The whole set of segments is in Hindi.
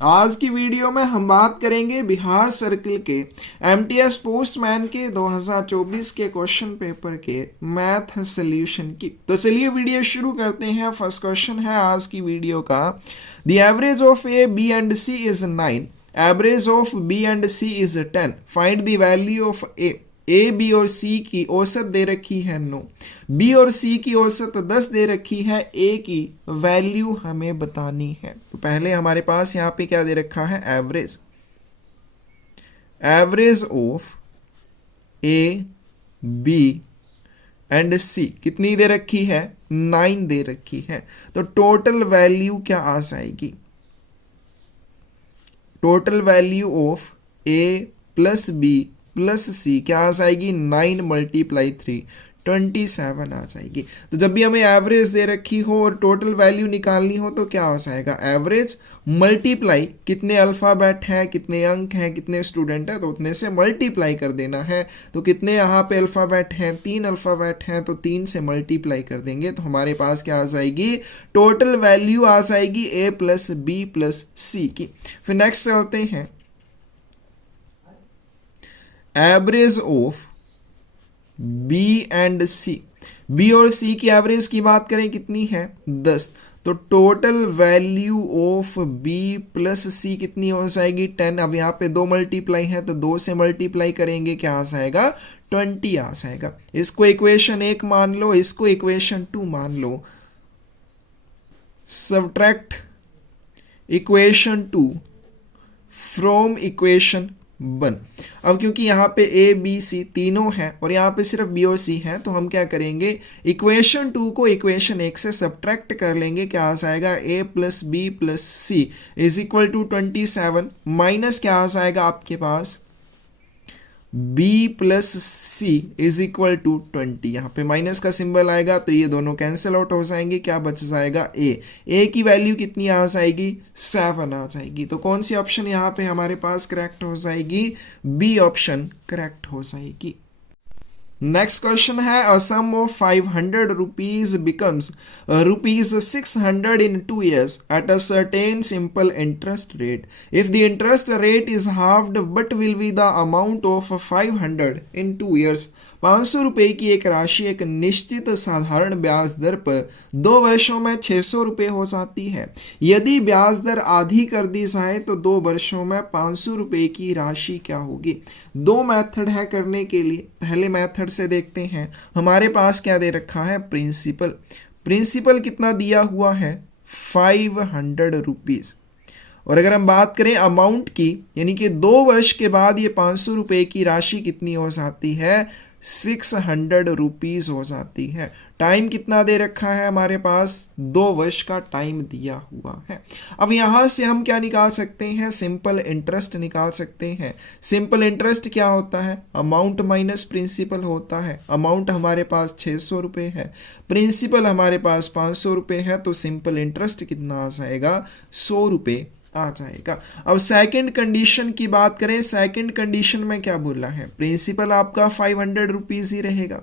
आज की वीडियो में हम बात करेंगे बिहार सर्किल के एमटीएस पोस्टमैन के 2024 के क्वेश्चन पेपर के मैथ सॉल्यूशन की। तो चलिए वीडियो शुरू करते हैं। फर्स्ट क्वेश्चन है आज की वीडियो का, the average of A B and C is 9, average of B and C is 10, find the value of A B और सी की औसत दे रखी है 9, बी और सी की औसत 10 दे रखी है, ए की वैल्यू हमें बतानी है। तो पहले हमारे पास यहाँ पे क्या दे रखा है, average, average of A B and C कितनी दे रखी है, 9 दे रखी है। तो टोटल वैल्यू क्या आ जाएगी, total value of A plus B plus C क्या आ जाएगी, 9 मल्टीप्लाई 3 27 आ जाएगी। तो जब भी हमें एवरेज दे रखी हो और टोटल वैल्यू निकालनी हो तो क्या हो जाएगा, एवरेज मल्टीप्लाई कितने अल्फ़ाबेट हैं, कितने अंक हैं, कितने स्टूडेंट हैं, तो उतने से मल्टीप्लाई कर देना है। तो कितने यहाँ पे अल्फ़ाबेट हैं, 3 अल्फ़ाबेट हैं, तो 3 से मल्टीप्लाई कर देंगे तो हमारे पास क्या आ जाएगी, टोटल वैल्यू आ जाएगी A plus B plus C की। फिर नेक्स्ट चलते हैं, average of B and C, B और सी की एवरेज की बात करें कितनी है, 10। तो total value of B plus C कितनी हो जाएगी, 10। अब यहाँ पे 2 मल्टीप्लाई है तो 2 से मल्टीप्लाई करेंगे, क्या आ जाएगा, 20 आ जाएगा। इसको इक्वेशन 1 मान लो, इसको इक्वेशन 2 मान लो। Subtract equation 2 from equation 1। अब क्योंकि यहाँ पे ए बी सी तीनों हैं और यहाँ पे सिर्फ बी और सी हैं, तो हम क्या करेंगे, इक्वेशन 2 को इक्वेशन 1 से सब्ट्रैक्ट कर लेंगे, क्या आ जाएगा, A plus B plus C is equal to 27 minus क्या आ जाएगा आपके पास, B plus C is equal to 20। यहाँ पे माइनस का सिंबल आएगा तो ये दोनों कैंसिल आउट हो जाएंगे, क्या बच जाएगा, ए की वैल्यू कितनी आ जाएगी, 7 आ जाएगी। तो कौन सी ऑप्शन यहाँ पे हमारे पास करेक्ट हो जाएगी, बी ऑप्शन करेक्ट हो जाएगी। नेक्स्ट क्वेश्चन है, a sum of 500 rupees becomes rupees 600 in 2 years at a certain simple interest rate. If the interest rate is halved, what will be the amount of 500 in 2 years? 500 रुपये की एक राशि एक निश्चित साधारण ब्याज दर पर 2 वर्षों में 600 रुपये हो जाती है। यदि ब्याज दर आधी कर दी जाए तो 2 वर्षों में 500 रुपये की राशि क्या होगी। 2 मेथड है करने के लिए। पहले मेथड से देखते हैं, हमारे पास क्या दे रखा है, प्रिंसिपल, प्रिंसिपल कितना दिया हुआ है, 500 रुपीज। और अगर हम बात करें अमाउंट की, यानी कि 2 वर्ष के बाद ये 500 रुपये की राशि कितनी हो जाती है, 600 रुपीज हो जाती है। टाइम कितना दे रखा है हमारे पास, 2 वर्ष का टाइम दिया हुआ है। अब यहाँ से हम क्या निकाल सकते हैं, सिंपल इंटरेस्ट निकाल सकते हैं। सिंपल इंटरेस्ट क्या होता है, अमाउंट माइनस प्रिंसिपल होता है। अमाउंट हमारे पास 600 रुपये है, प्रिंसिपल हमारे पास 500 रुपये है, तो सिंपल इंटरेस्ट कितना आ जाएगा, 100 रुपये आ जाएगा। अब सेकंड कंडीशन की बात करें, सेकंड कंडीशन में क्या बोला है, प्रिंसिपल आपका 500 रुपीज ही रहेगा।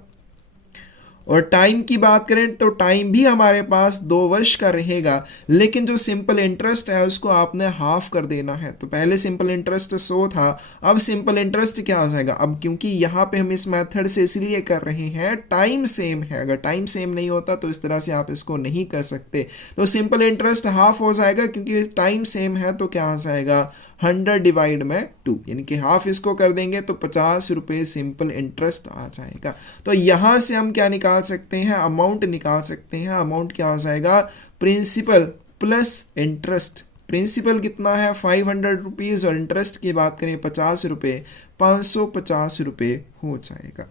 और टाइम की बात करें तो टाइम भी हमारे पास 2 वर्ष का रहेगा, लेकिन जो सिंपल इंटरेस्ट है उसको आपने हाफ कर देना है। तो पहले सिंपल इंटरेस्ट 100 था, अब सिंपल इंटरेस्ट क्या हो जाएगा, अब क्योंकि यहाँ पे हम इस मेथड से इसलिए कर रहे हैं, टाइम सेम है। अगर टाइम सेम नहीं होता तो इस तरह से आप इसको नहीं कर सकते। तो सिंपल इंटरेस्ट हाफ हो जाएगा, क्योंकि टाइम सेम है तो क्या आ जाएगा, 100 डिवाइड में 2, यानी कि हाफ इसको कर देंगे तो 50 रुपये सिंपल इंटरेस्ट आ जाएगा। तो यहाँ से हम क्या निकाल सकते हैं, अमाउंट निकाल सकते हैं। अमाउंट क्या हो जाएगा, प्रिंसिपल प्लस इंटरेस्ट। प्रिंसिपल कितना है, 500 रुपीज़, और इंटरेस्ट की बात करें 50 रुपये, 550 रुपये हो जाएगा।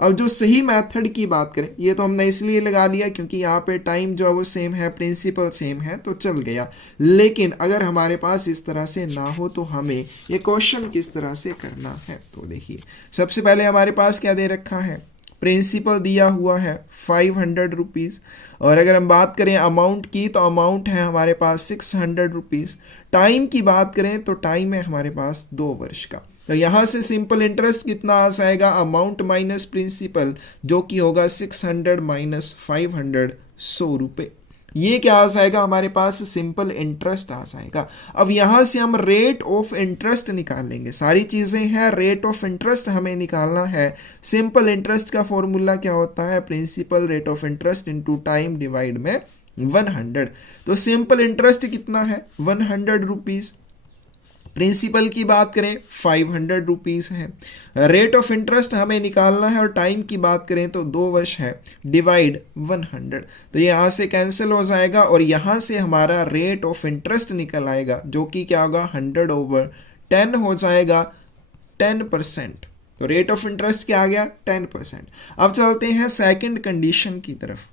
अब जो सही मेथड की बात करें, ये तो हमने इसलिए लगा लिया क्योंकि यहाँ पे टाइम जो है वो सेम है, प्रिंसिपल सेम है, तो चल गया। लेकिन अगर हमारे पास इस तरह से ना हो तो हमें ये क्वेश्चन किस तरह से करना है, तो देखिए सबसे पहले हमारे पास क्या दे रखा है, प्रिंसिपल दिया हुआ है 500 रुपीज़, और अगर हम बात करें अमाउंट की तो अमाउंट है हमारे पास 600 रुपीज़। टाइम की बात करें तो टाइम है हमारे पास 2 वर्ष का। तो यहाँ से सिंपल इंटरेस्ट कितना आ जाएगा, अमाउंट माइनस प्रिंसिपल, जो कि होगा 600 माइनस 500, 100 रुपये। ये क्या आ जाएगा हमारे पास, सिंपल इंटरेस्ट आ जाएगा। अब यहां से हम रेट ऑफ इंटरेस्ट निकालेंगे, सारी चीजें हैं, रेट ऑफ इंटरेस्ट हमें निकालना है। सिंपल इंटरेस्ट का फॉर्मूला क्या होता है, principal rate of interest into time divide में 100। तो सिंपल इंटरेस्ट कितना है, 100 रुपीज। प्रिंसिपल की बात करें 500 रुपीज़ है। रेट ऑफ इंटरेस्ट हमें निकालना है और टाइम की बात करें तो 2 वर्ष है, डिवाइड 100। तो ये यहाँ से कैंसिल हो जाएगा और यहाँ से हमारा रेट ऑफ इंटरेस्ट निकल आएगा जो कि क्या होगा, 100/10 हो जाएगा, 10%। तो रेट ऑफ इंटरेस्ट क्या आ गया, 10%। अब चलते हैं सेकंड कंडीशन की तरफ।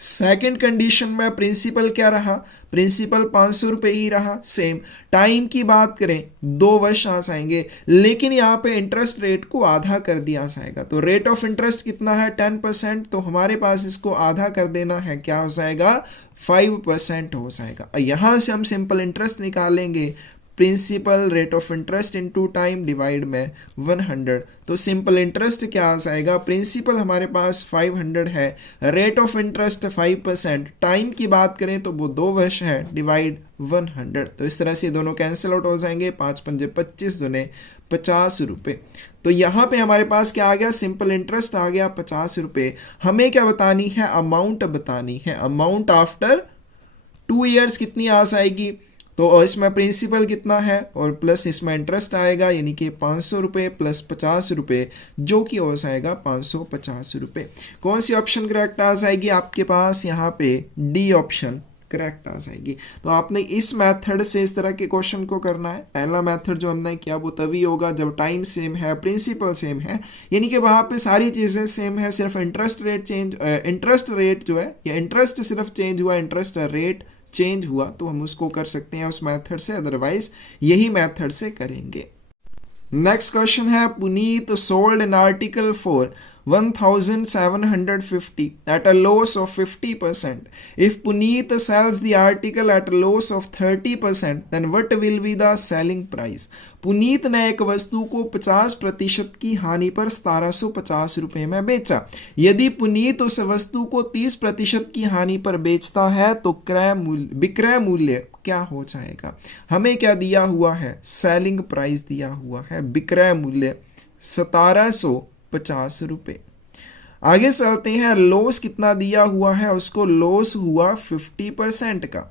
सेकंड कंडीशन में प्रिंसिपल क्या रहा, प्रिंसिपल 500 रुपये ही रहा, सेम। टाइम की बात करें 2 वर्ष आ जाएंगे, लेकिन यहाँ पे इंटरेस्ट रेट को आधा कर दिया जाएगा। तो रेट ऑफ इंटरेस्ट कितना है, 10%। तो हमारे पास इसको आधा कर देना है, क्या हो जाएगा, 5% हो जाएगा। यहाँ से हम सिंपल इंटरेस्ट निकालेंगे, principal rate of interest into time divide में 100। तो सिंपल इंटरेस्ट क्या आ जाएगा, प्रिंसिपल हमारे पास 500 है, रेट ऑफ इंटरेस्ट 5%, टाइम की बात करें तो वो 2 वर्ष है, डिवाइड 100। तो इस तरह से दोनों कैंसिल आउट हो जाएंगे, 5 पंजे 25, दूने 50 रुपये। तो यहाँ पे हमारे पास क्या आ गया, सिंपल इंटरेस्ट आ गया 50 रुपये। हमें क्या बतानी है, अमाउंट बतानी है। अमाउंट आफ्टर 2 ईयर्स कितनी आ जाएगी, तो इसमें प्रिंसिपल कितना है और प्लस इसमें इंटरेस्ट आएगा, यानी कि 500 रुपये प्लस 50 रुपये, जो कि हो जाएगा 550 रुपये। कौन सी ऑप्शन करेक्ट आ जाएगी आपके पास, यहाँ पे डी ऑप्शन करेक्ट आ जाएगी। तो आपने इस मेथड से इस तरह के क्वेश्चन को करना है। पहला मेथड जो हमने किया वो तभी होगा जब टाइम सेम है, प्रिंसिपल सेम है, यानी कि वहाँ पे सारी चीज़ें सेम है, सिर्फ interest rate change, interest rate जो है या इंटरेस्ट सिर्फ चेंज हुआ, इंटरेस्ट रेट चेंज हुआ, तो हम उसको कर सकते हैं उस मेथड से, अदरवाइज यही मेथड से करेंगे। नेक्स्ट क्वेश्चन है, Puneet sold an article for 1750 at a loss of 50%. If Puneet sells the article at a loss of 30%, then what will be the selling price? Puneet ने एक वस्तु को 50% की हानि पर 1750 रुपये में बेचा। यदि पुनीत उस वस्तु को 30% की हानि पर बेचता है तो विक्रय मूल्य क्या हो जाएगा। हमें क्या दिया हुआ है, सेलिंग प्राइस दिया हुआ है, विक्रय मूल्य 1750 रुपये। आगे चलते हैं, लॉस कितना दिया हुआ है, उसको लॉस हुआ 50% का।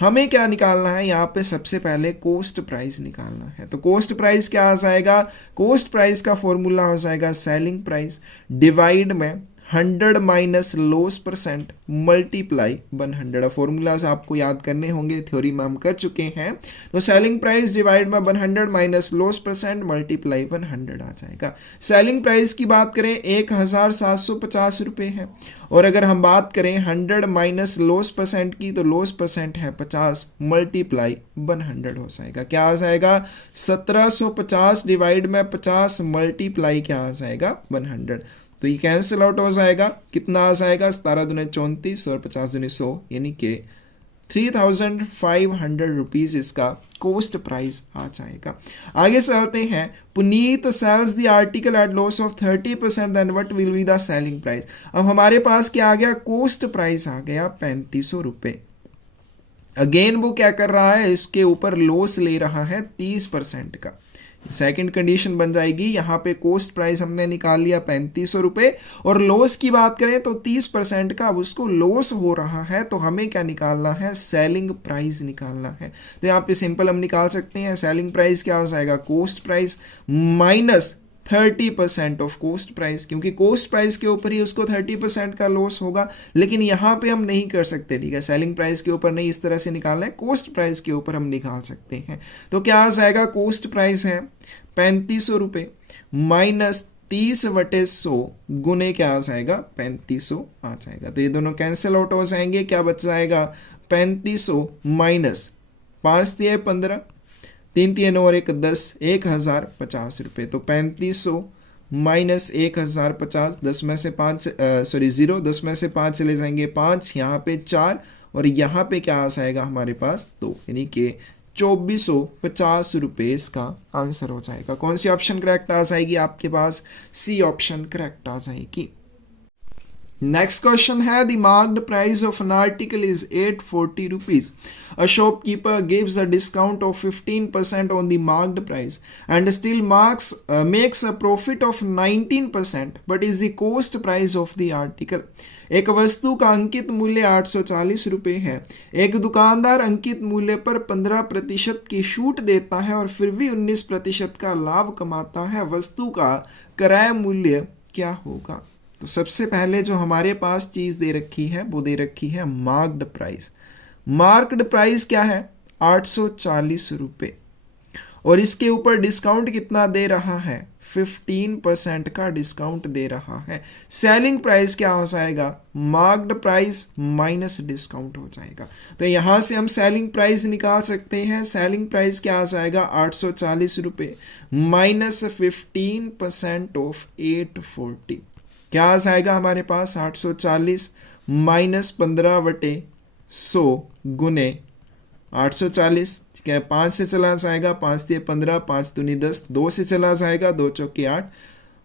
हमें क्या निकालना है, यहाँ पे सबसे पहले कॉस्ट प्राइस निकालना है। तो कॉस्ट प्राइस क्या आ जाएगा, कॉस्ट प्राइस का फॉर्मूला हो जाएगा सेलिंग प्राइस डिवाइड में 100 minus loss percent multiply 100। Formulas आपको याद करने होंगे, थ्योरी में हम कर चुके हैं। तो सेलिंग प्राइस डिवाइड में 100 माइनस लॉस परसेंट मल्टीप्लाई 100 आ जाएगा। सेलिंग प्राइस की बात करें 1750 रुपये है, और अगर हम बात करें 100 माइनस लॉस परसेंट की, तो लॉस परसेंट है 50 मल्टीप्लाई 100 हो जाएगा। क्या आ जाएगा, 1750 डिवाइड में 50 मल्टीप्लाई क्या आ जाएगा, 100। तो ये कैंसिल आउट हो जाएगा, कितना आ जाएगा, 17 दूने 34 और 50 दूने 100, यानी कि 3500 रुपीज़ इसका कॉस्ट प्राइस आ जाएगा। आगे चलते हैं, Puneet sells the article at loss of 30%, then what will be the selling price. अब हमारे पास क्या आ गया, कॉस्ट प्राइस आ गया 3500 रुपये। अगेन वो क्या कर रहा है, इसके ऊपर लॉस ले रहा है 30% का। सेकंड कंडीशन बन जाएगी, यहाँ पे कॉस्ट प्राइस हमने निकाल लिया 3500 रुपये, और लॉस की बात करें तो 30% का अब उसको लॉस हो रहा है। तो हमें क्या निकालना है, सेलिंग प्राइस निकालना है। तो यहाँ पे सिंपल हम निकाल सकते हैं, सेलिंग प्राइस क्या हो जाएगा, cost price minus 30% of cost price, क्योंकि कॉस्ट प्राइस के ऊपर ही उसको 30% का लॉस होगा। लेकिन यहाँ पे हम नहीं कर सकते, ठीक है, सेलिंग प्राइस के ऊपर नहीं इस तरह से निकालना है, कॉस्ट प्राइस के ऊपर हम निकाल सकते हैं। तो क्या आ जाएगा, कॉस्ट प्राइस है 3500 रुपये माइनस 30/100 गुने क्या आ जाएगा, 3500 आ जाएगा। तो ये दोनों कैंसिल आउट हो जाएंगे, क्या बच जाएगा, 3500 माइनस 5 × 15, 3 × 9 और 1 10, 1050 रुपये। तो 3500 माइनस 1050, 10 में से 5 0, 10 में से 5 चले जाएंगे 5, यहाँ पे 4 और यहाँ पे क्या आ जाएगा हमारे पास 2, यानी कि 2450 रुपये इसका आंसर हो जाएगा। कौन सी ऑप्शन करेक्ट आ जाएगी आपके पास, सी ऑप्शन करेक्ट आ जाएगी। नेक्स्ट क्वेश्चन है the marked price of an article is 840 rupees. A shopkeeper gives a discount of 15% on the marked price and still makes a profit of 19%, but is the cost price of the article. एक वस्तु का अंकित मूल्य 840 रुपये है. एक दुकानदार अंकित मूल्य पर 15% की छूट देता है और फिर भी 19% का लाभ कमाता है. वस्तु का क्रय मूल्य क्या होगा? तो सबसे पहले जो हमारे पास चीज दे रखी है वो दे रखी है मार्क्ड प्राइस. मार्क्ड प्राइस क्या है? 840 रुपये. और इसके ऊपर डिस्काउंट कितना दे रहा है? 15% का डिस्काउंट दे रहा है. सेलिंग प्राइस क्या हो जाएगा? मार्क्ड प्राइस माइनस डिस्काउंट हो जाएगा. तो यहां से हम सेलिंग प्राइस निकाल सकते हैं. सेलिंग प्राइस क्या आ जाएगा? 840 रुपये माइनस 15% ऑफ 840. क्या आ जाएगा हमारे पास? 840 माइनस 15/100 गुने 840. ठीक है, 5 से चला जाएगा, 5 दिए 15, 5 दूनी 10, 2 से चला जाएगा, 2 चौके 8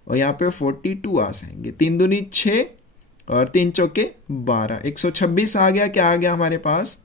और यहाँ पे 42 आ जाएंगे. 3 दूनी 6 और 3 चौके 12, 126 आ गया. क्या आ गया हमारे पास?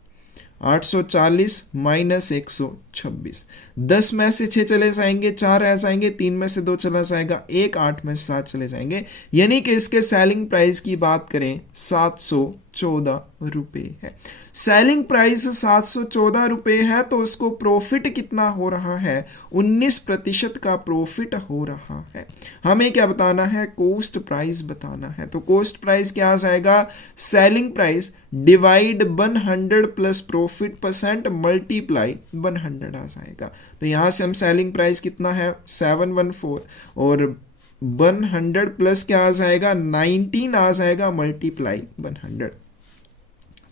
840 माइनस 126. 10 में से 6 चले जाएंगे, 4 रह जाएंगे, 3 में से 2 चला जाएगा, 1, 8 में से 7 चले जाएंगे. यानी कि इसके सेलिंग प्राइस की बात करें 714 रुपये है. सेलिंग प्राइस 714 रुपये है तो उसको प्रॉफिट कितना हो रहा है? 19% का प्रॉफिट हो रहा है. हमें क्या बताना है? कॉस्ट प्राइस बताना है. तो कॉस्ट प्राइस क्या आ जाएगा? Selling price divide 100 plus profit percent multiply 100 आ जाएगा. तो यहाँ से हम सेलिंग प्राइस कितना है? 714 और 100 प्लस क्या आ जाएगा? 19 आ जाएगा मल्टीप्लाई 100.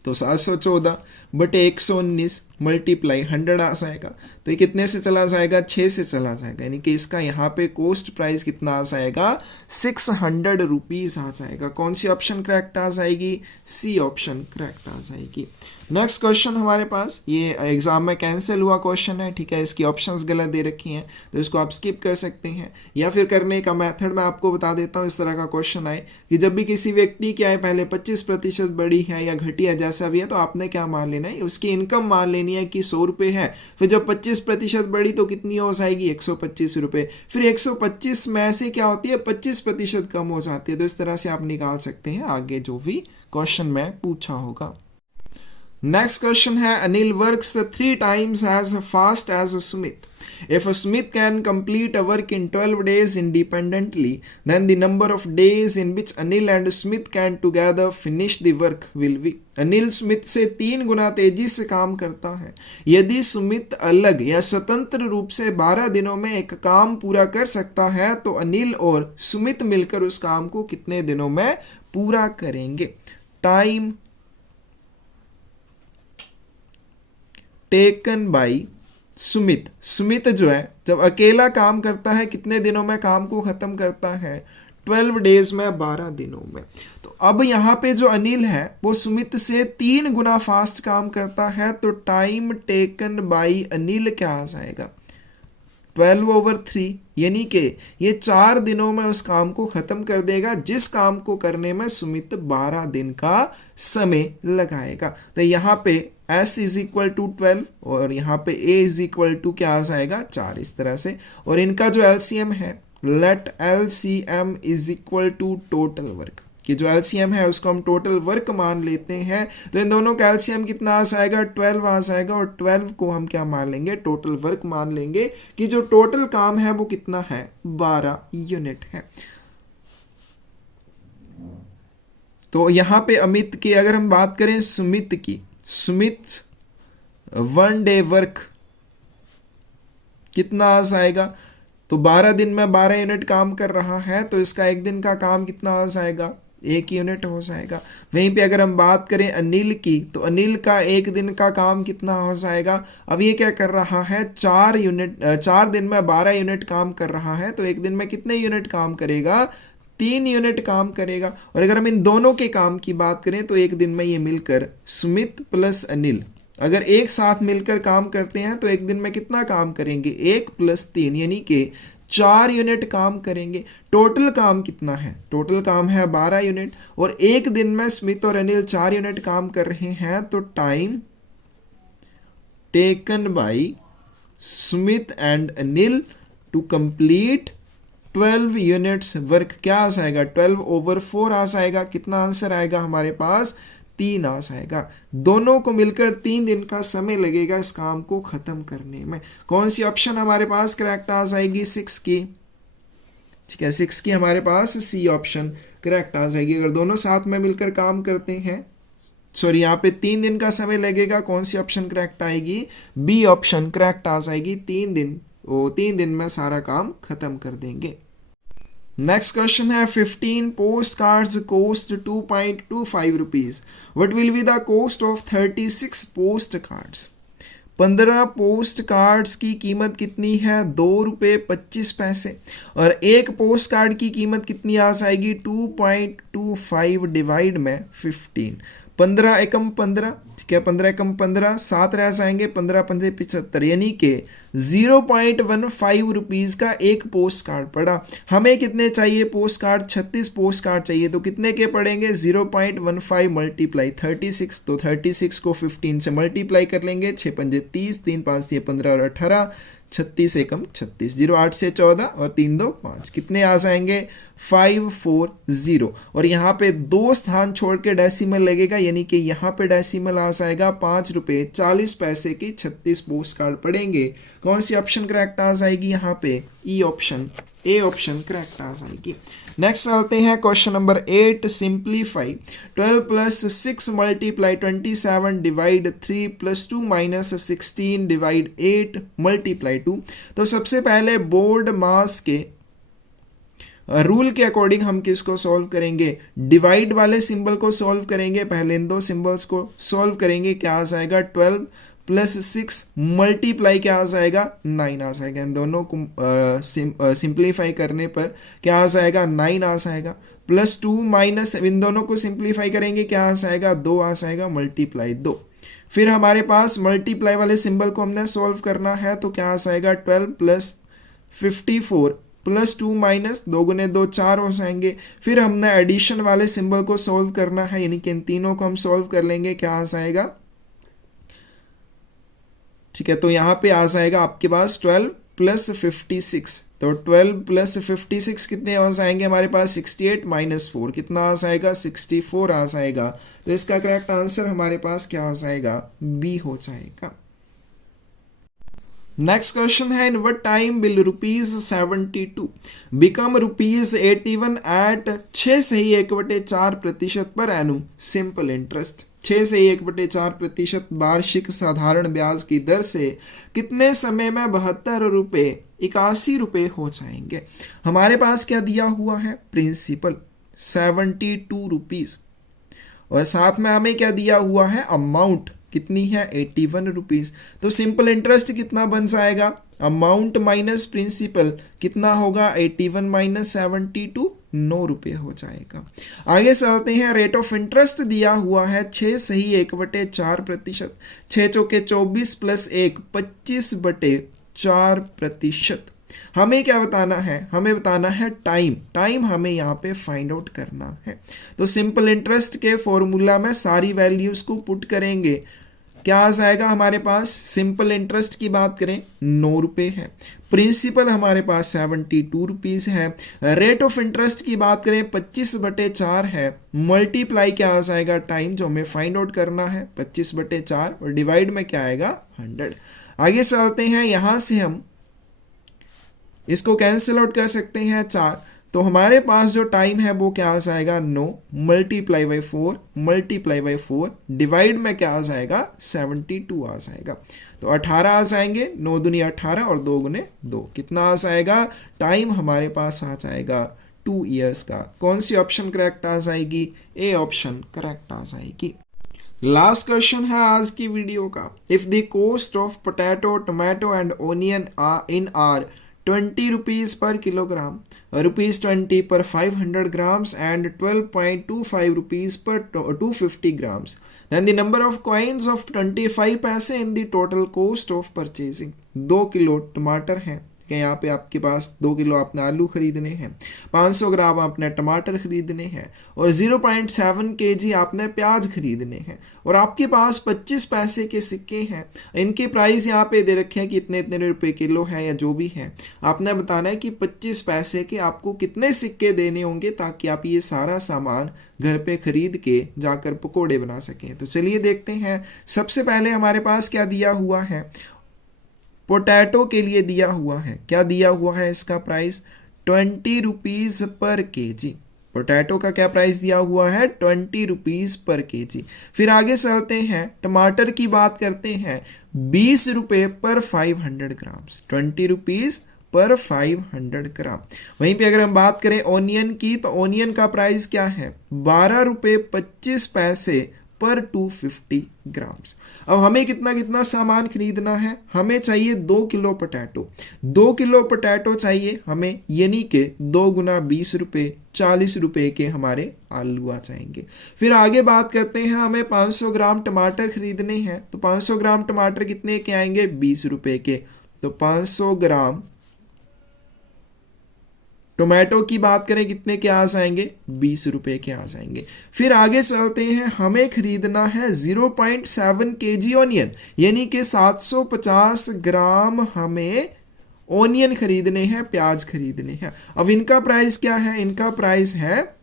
तो 714 बटे 119 मल्टीप्लाई 100 आ जाएगा. तो ये कितने से चला जाएगा? 6 से चला जाएगा. यानी कि इसका यहाँ पे कॉस्ट प्राइस कितना आ जाएगा? 600 रुपीज़ आ जाएगा. कौन सी ऑप्शन करेक्ट आ जाएगी? सी ऑप्शन करेक्ट आ जाएगी. नेक्स्ट क्वेश्चन हमारे पास, ये एग्जाम में कैंसिल हुआ क्वेश्चन है. ठीक है, इसकी ऑप्शंस गलत दे रखी हैं तो इसको आप स्किप कर सकते हैं, या फिर करने का मेथड मैं आपको बता देता हूँ. इस तरह का क्वेश्चन आए कि जब भी किसी व्यक्ति की आय पहले 25% बढ़ी है या घटी है जैसा भी है, तो आपने क्या मान लेना है? उसकी इनकम मान लेनी है कि 100 रुपये है. फिर जब 25% बढ़ी तो कितनी हो जाएगी? 125 रुपये. फिर 125 में से क्या होती है? 25% कम हो जाती है. तो इस तरह से आप निकाल सकते हैं आगे जो भी क्वेश्चन में पूछा होगा. नेक्स्ट क्वेश्चन है Anil works 3 times as fast as Sumit. If Smith can complete a work in 12 days independently, then the number of days in which Anil and Smith can together finish the work will be. Anil Smith से 3 गुना तेजी से काम करता है. यदि सुमित अलग या स्वतंत्र रूप से 12 दिनों में एक काम पूरा कर सकता है तो अनिल और सुमित मिलकर उस काम को कितने दिनों में पूरा करेंगे? Time taken by Sumit. Sumit जो है जब अकेला काम करता है कितने दिनों में काम को खत्म करता है? 12 डेज में, 12 दिनों में. तो अब यहाँ पे जो अनिल है वो सुमित से 3 गुना फास्ट काम करता है. तो टाइम टेकन बाई अनिल क्या आ जाएगा? 12/3. यानी कि ये 4 दिनों में उस काम को खत्म कर देगा जिस काम को करने में सुमित 12 दिन का समय लगाएगा. तो यहाँ पे S इज इक्वल टू 12 और यहाँ पे A इज इक्वल टू क्या आ जाएगा? 4. इस तरह से. और इनका जो LCM है, let LCM is equal to total work, कि जो LCM है उसको हम टोटल वर्क मान लेते हैं. तो इन दोनों का LCM कितना आ जाएगा? 12 आ जाएगा. और 12 को हम क्या मान लेंगे? टोटल वर्क मान लेंगे कि जो टोटल काम है वो कितना है? 12 यूनिट है. तो यहाँ पे अमित की अगर हम बात करें सुमित की, सुमित 1 डे वर्क कितना आ जाएगा? तो 12 दिन में 12 यूनिट काम कर रहा है तो इसका एक दिन का काम कितना आ जाएगा? 1 यूनिट हो जाएगा. वहीं पे अगर हम बात करें अनिल की तो अनिल का एक दिन का काम कितना हो जाएगा? अब ये क्या कर रहा है? 4 दिन में 12 यूनिट काम कर रहा है तो एक दिन में कितने यूनिट काम करेगा? 3 यूनिट काम करेगा. और अगर हम इन दोनों के काम की बात करें तो एक दिन में ये मिलकर सुमित प्लस अनिल अगर एक साथ मिलकर काम करते हैं तो एक दिन में कितना काम करेंगे, 1 + 3 यानी कि 4 यूनिट काम करेंगे। टोटल काम कितना है, टोटल काम है 12 यूनिट, और एक दिन में स्मिथ और अनिल 4 यूनिट काम कर रहे हैं, तो time taken by Smith and Anil to complete 12 units work क्या आ जाएगा, 12/4 आ जाएगा। कितना आंसर आएगा हमारे पास, 3 आ जाएगा। दोनों को मिलकर 3 दिन का समय लगेगा इस काम को खत्म करने में। कौन सी ऑप्शन हमारे पास करेक्ट आ जाएगी, 6 की। ठीक है, 6 की हमारे पास सी ऑप्शन करेक्ट आ जाएगी। अगर दोनों साथ में मिलकर काम करते हैं, सॉरी यहाँ पे 3 दिन का समय लगेगा, कौन सी ऑप्शन करेक्ट आएगी, बी ऑप्शन करेक्ट आ जाएगी। 3 दिन, वो 3 दिन में सारा काम खत्म कर देंगे। नेक्स्ट क्वेश्चन है 15 post cards cost 2.25 rupees, what will be the cost of 36 post cards. 15 post cards की कीमत कितनी है, 2 रुपये 25 पैसे, और एक पोस्ट कार्ड की कीमत कितनी आ जाएगी, 2.25 डिवाइड में 15। 15 एकम 15, ठीक है, 15 एकम 15, 7 रह जाएंगे, 15 पंजे 75, यानी कि 0.15 रुपीज़ का एक पोस्ट कार्ड पड़ा। हमें कितने चाहिए पोस्ट कार्ड, 36 पोस्ट कार्ड चाहिए, तो कितने के पड़ेंगे, 0.15 मल्टीप्लाई 36, तो 36 को 15 से मल्टीप्लाई कर लेंगे, 6 पंजे 30, 3 5 दिए 15 और 18, 36 एकम 36, 0 8 से 14 और 3 2 5, कितने आ जाएंगे, 540। और यहाँ पे 2 स्थान छोड़ के डेसिमल लगेगा, यानी कि यहाँ पे डेसिमल आ जाएगा, 5 रुपये 40 पैसे की 36 पोस्ट कार्ड पड़ेंगे। कौन सी ऑप्शन करेक्ट आ जाएगी यहाँ पे, E option, A option correct आ जाएगी। नेक्स्ट चलते हैं question number 8, simplify 12 + 6 multiply 27 divide 3 + 2 - 16 divide 8 multiply 2। तो सबसे पहले बोर्ड मास के रूल के अकॉर्डिंग हम किसको सॉल्व करेंगे, डिवाइड वाले सिंबल को सॉल्व करेंगे। पहले इन दो सिंबल्स को सॉल्व करेंगे, क्या आ जाएगा, 12 + 6 मल्टीप्लाई क्या आ जाएगा, 9 आ जाएगा। इन दोनों को सिंप्लीफाई करने पर क्या आ जाएगा, 9 आ जाएगा। +2 माइनस इन दोनों को सिंप्लीफाई करेंगे, क्या आ जाएगा, 2 आ जाएगा, मल्टीप्लाई 2। फिर हमारे पास मल्टीप्लाई वाले सिंबल को हमने सॉल्व करना है, तो क्या आ जाएगा, 12 + 54 +2 माइनस 2 गुने 2 4 हो जाएंगे। फिर हमने एडिशन वाले सिंबल को सॉल्व करना है, यानी कि इन तीनों को हम सॉल्व कर लेंगे, क्या आ जाएगा, ठीक है, तो यहाँ पे आ जाएगा आपके पास 12 + 56, तो 12 + 56 कितने आ जाएंगे हमारे पास, 68 - 4 कितना आ जाएगा, 64 आ जाएगा। तो इसका करेक्ट आंसर हमारे पास क्या हो जाएगा, बी हो जाएगा। नेक्स्ट क्वेश्चन है, in what time will ₹72 become ₹81 at 6 से ही 1/4% पर एनुम सिंपल इंटरेस्ट। 6 से ही 1/4% वार्षिक साधारण ब्याज की दर से कितने समय में 72 रुपये 81 रुपये हो जाएंगे। हमारे पास क्या दिया हुआ है, प्रिंसिपल 72 रुपीज़, और साथ में हमें क्या दिया हुआ है, अमाउंट कितनी है, 81 रुपीज़। तो सिंपल इंटरेस्ट कितना बन जाएगा, अमाउंट माइनस प्रिंसिपल कितना होगा, 81 - 72, 9 रुपये हो जाएगा। आगे चलते हैं, रेट ऑफ इंटरेस्ट दिया हुआ है 6 से ही 1/4%, 6 चौके 24 + 1 25/4%। हमें क्या बताना है, हमें बताना है टाइम, टाइम हमें यहाँ पे फाइंड आउट करना है। तो सिंपल इंटरेस्ट के फॉर्मूला में सारी वैल्यूज को पुट करेंगे, क्या आ जाएगा हमारे पास, सिंपल इंटरेस्ट की बात करें 9 रुपये है, प्रिंसिपल हमारे पास 72 रुपीज़ है, रेट ऑफ इंटरेस्ट की बात करें 25/4 है, मल्टीप्लाई क्या आ जाएगा, टाइम जो हमें फाइंड आउट करना है 25/4, और डिवाइड में क्या आएगा, 100। आगे चलते हैं, यहाँ से हम इसको कैंसिल आउट कर सकते हैं 4, तो हमारे पास जो टाइम है वो क्या आ जाएगा, 9 multiply by 4 multiply by 4 divide में क्या आ जाएगा, 72 आ जाएगा। तो 18 आ जाएंगे, 9 दूनी 18 और 2 गुने 2 कितना आ जाएगा, टाइम हमारे पास आ जाएगा 2 ईयर्स का। कौन सी ऑप्शन करेक्ट आ जाएगी, ए ऑप्शन करेक्ट आ जाएगी। लास्ट क्वेश्चन है आज की वीडियो का, if the cost of potato tomato and onion in are ₹20 per kilogram, ₹20 per 500 grams, and ₹12.25 per 250 grams. Then the number of coins of 25 पैसे in the total cost of purchasing. 2 kilo टमाटर हैं, यहाँ पे आपके पास 2 किलो आपने आलू खरीदने हैं, 500 ग्राम आपने टमाटर खरीदने हैं और 0.7 kg आपने प्याज खरीदने हैं, और आपके पास 25 पैसे के सिक्के हैं। इनके प्राइस यहाँ पे दे रखे हैं कि इतने इतने रुपए किलो है या जो भी है। आपने बताना है कि 25 पैसे के आपको कितने सिक्के देने होंगे ताकि आप ये सारा सामान घर पे खरीद के जाकर पकोड़े बना सकें। तो चलिए देखते हैं। सबसे पहले हमारे पास क्या दिया हुआ है, पोटैटो के लिए दिया हुआ है, क्या दिया हुआ है, इसका प्राइस ₹20 पर केजी। पोटैटो का क्या प्राइस दिया हुआ है, ₹20 पर केजी। फिर आगे चलते हैं, टमाटर की बात करते हैं, ₹20 पर 500 ग्राम्स, ₹20 पर 500 ग्राम। वहीं पे अगर हम बात करें ओनियन की, तो ओनियन का प्राइस क्या है, ₹12.25 पर 250 ग्राम्स। अब हमें कितना कितना सामान खरीदना है, हमें चाहिए 2 किलो पोटैटो, 2 किलो पोटैटो चाहिए हमें, यानी कि 2 गुना ₹20, ₹40 के हमारे आलू आ जाएंगे। फिर आगे बात करते हैं, हमें 500 ग्राम टमाटर खरीदने हैं, तो 500 ग्राम टमाटर कितने के आएंगे, ₹20 के। तो 500 ग्राम टोमेटो की बात करें कितने के आ जाएंगे, ₹20 के आ जाएंगे। फिर आगे चलते हैं, हमें खरीदना है 0.7 kg ऑनियन, यानी कि 750 ग्राम हमें ओनियन खरीदने हैं, प्याज खरीदने हैं। अब इनका प्राइस क्या है, इनका प्राइस है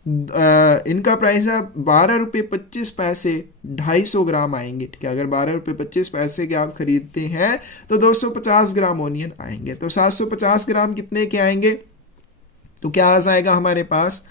₹12.25, 250 ग्राम आएंगे, ठीक है। अगर ₹12.25 के आप खरीदते हैं तो 250 ग्राम ओनियन आएंगे, तो 750 ग्राम कितने के आएंगे, तो क्या आ जाएगा हमारे पास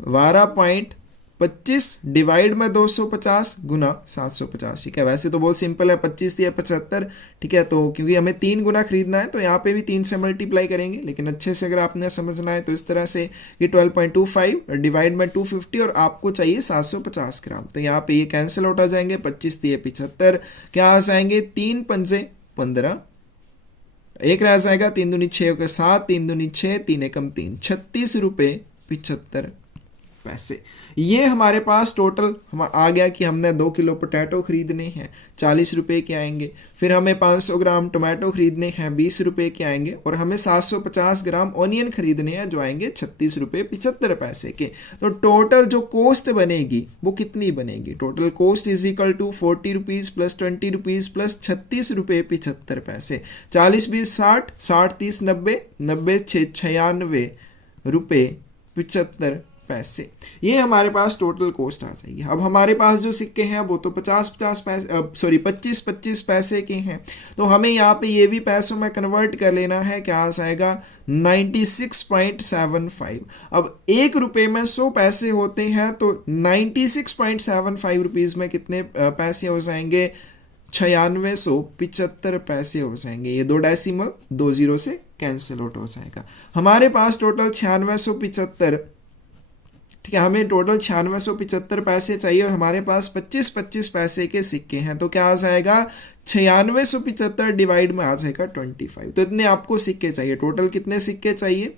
12.25 डिवाइड में 250 गुना 750, ठीक है। वैसे तो बहुत सिंपल है, 25 या 75, ठीक है। तो क्योंकि हमें 3 गुना खरीदना है तो यहाँ पे भी 3 से मल्टीप्लाई करेंगे, लेकिन अच्छे से अगर आपने समझना है तो इस तरह से कि 12.25 डिवाइड में 250 और आपको चाहिए 750 ग्राम, तो यहाँ पे ये कैंसिल आउट आ जाएंगे, 25 या 75 क्या आ जाएंगे, 3 पंजे 15, एक रह जाएगा, 3 दूनी 6 के 7, 3 दूनी 6, 3 एकम 3, ₹36.75। ये हमारे पास टोटल आ गया कि हमने 2 किलो पोटैटो खरीदने हैं, ₹40 के आएंगे। फिर हमें 500 ग्राम टोमेटो खरीदने हैं, ₹20 के आएंगे, और हमें 750 ग्राम ऑनियन खरीदने हैं जो आएंगे ₹36.75 के। तो टोटल जो कॉस्ट बनेगी वो कितनी बनेगी, total cost is equal to ₹40 plus ₹20 plus ₹36.75। 40 20 60, 60 30 90, 90 ₹96.75। ये हमारे पास टोटल कॉस्ट आ जाएगी। अब हमारे पास जो सिक्के हैं वो तो 25 पैसे के हैं, तो हमें यहाँ पे ये भी पैसों में कन्वर्ट कर लेना है, क्या आ जाएगा 96.75। अब ₹1 में 100 पैसे होते हैं, तो 96.75 रुपीज़ में कितने पैसे हो जाएंगे, 9675 पैसे हो जाएंगे। ये 2 डेसिमल 2 जीरो से कैंसिल आउट हो जाएगा। हमारे पास टोटल 9675, ठीक है, हमें टोटल 9675 पैसे चाहिए और हमारे पास 25 पैसे के सिक्के हैं, तो क्या आ जाएगा 9675 डिवाइड में आ जाएगा 25। तो इतने आपको सिक्के चाहिए। टोटल कितने सिक्के चाहिए,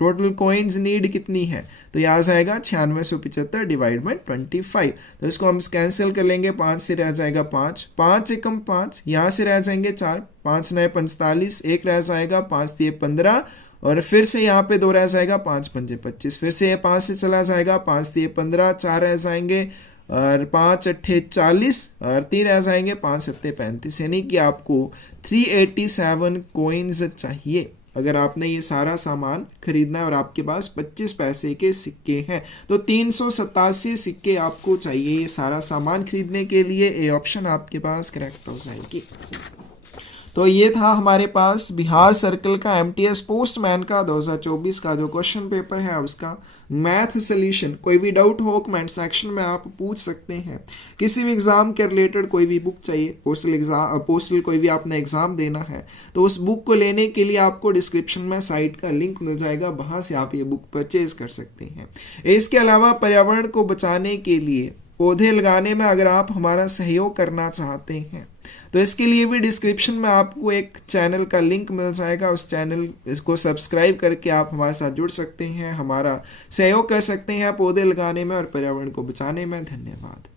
टोटल कॉइन्स नीड कितनी है, तो यह आ जाएगा 9675 डिवाइड में 25। तो इसको हम कैंसिल कर लेंगे, 5 से रह जाएगा 5, 5 एकम 5, यहाँ से रह जाएंगे 4, 5 9 45, एक रह जाएगा, 5 3 15, और फिर से यहाँ पे 2 रह जाएगा, 5 5 25, फिर से ये 5 से चला जाएगा, 5 3 15, 4 रह जाएंगे, और 5 8 40, और 3 रह जाएंगे, 5 7 35, यानी कि आपको 387 कॉइन्स चाहिए अगर आपने ये सारा सामान खरीदना है और आपके पास 25 पैसे के सिक्के हैं। तो 387 सिक्के आपको चाहिए ये सारा सामान खरीदने के लिए। ए ऑप्शन आपके पास करेक्ट हो जाएगी। तो ये था हमारे पास बिहार सर्कल का एमटीएस पोस्टमैन का 2024 का जो क्वेश्चन पेपर है उसका मैथ सॉल्यूशन। कोई भी डाउट हो कमेंट सेक्शन में आप पूछ सकते हैं। किसी भी एग्ज़ाम के रिलेटेड कोई भी बुक चाहिए, पोस्टल कोई भी आपने एग्ज़ाम देना है, तो उस बुक को लेने के लिए आपको डिस्क्रिप्शन में साइट का लिंक मिल जाएगा, वहाँ से आप ये बुक परचेज कर सकते हैं। इसके अलावा पर्यावरण को बचाने के लिए पौधे लगाने में अगर आप हमारा सहयोग करना चाहते हैं तो इसके लिए भी डिस्क्रिप्शन में आपको एक चैनल का लिंक मिल जाएगा। उस चैनल इसको सब्सक्राइब करके आप हमारे साथ जुड़ सकते हैं, हमारा सहयोग कर सकते हैं पौधे लगाने में और पर्यावरण को बचाने में। धन्यवाद।